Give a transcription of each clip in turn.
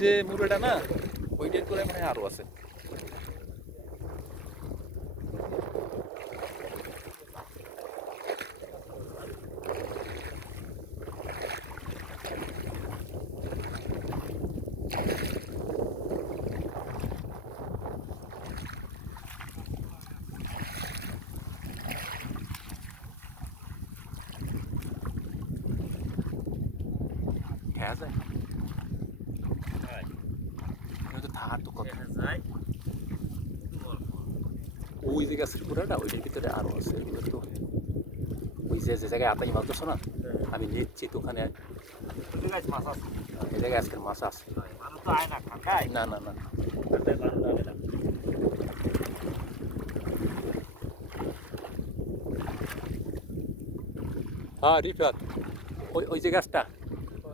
যে মুড়েটা না ওইটার করে মানে আরও আছে। খেয়া যায় কিন্তু থাকার তো কথা ওই যে গাছের পুরাটা ওইটার ভিতরে আরও আছে এগুলো তো। ওই যে যে জায়গায় আতাই মারতেছো না আমি নিশ্চিত ওখানে। এই জায়গায় আজকের মাছ আছে। না না না। হ্যাঁ রিফাত। ওই ওই যে গাছটা।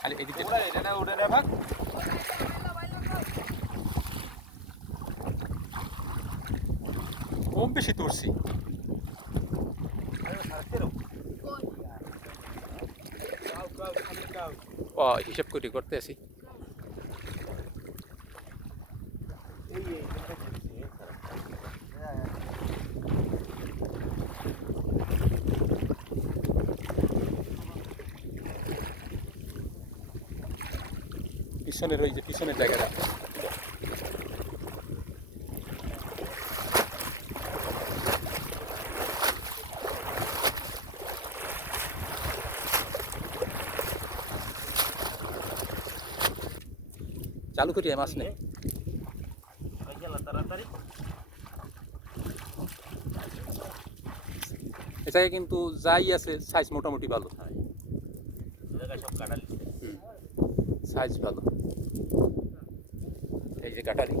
খালি এদিকে কম বেশি তুলছি হিসাব করে করতে আসি। পিছনের ওই যে পিছনের জায়গাটা। চালু করি মাছ নেই। এ জায়গায় কিন্তু যাই আছে সাইজ মোটামুটি ভালো। সাইজ ভালো। এই যে কাটারি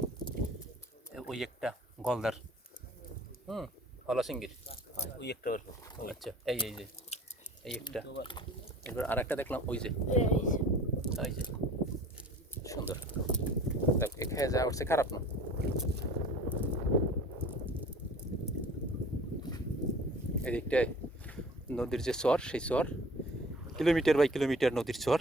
ওই একটা গলদার। হুম হলা সিঙ্গির ওই একটা আচ্ছা। এই এই যে এই একটা। এবার আর একটা দেখলাম ওই যে। এই যে। সুন্দর। এখানে যা উঠছে খারাপ না। এদিকটায় নদীর যে চর সেই চর কিলোমিটার বাই কিলোমিটার নদীর চর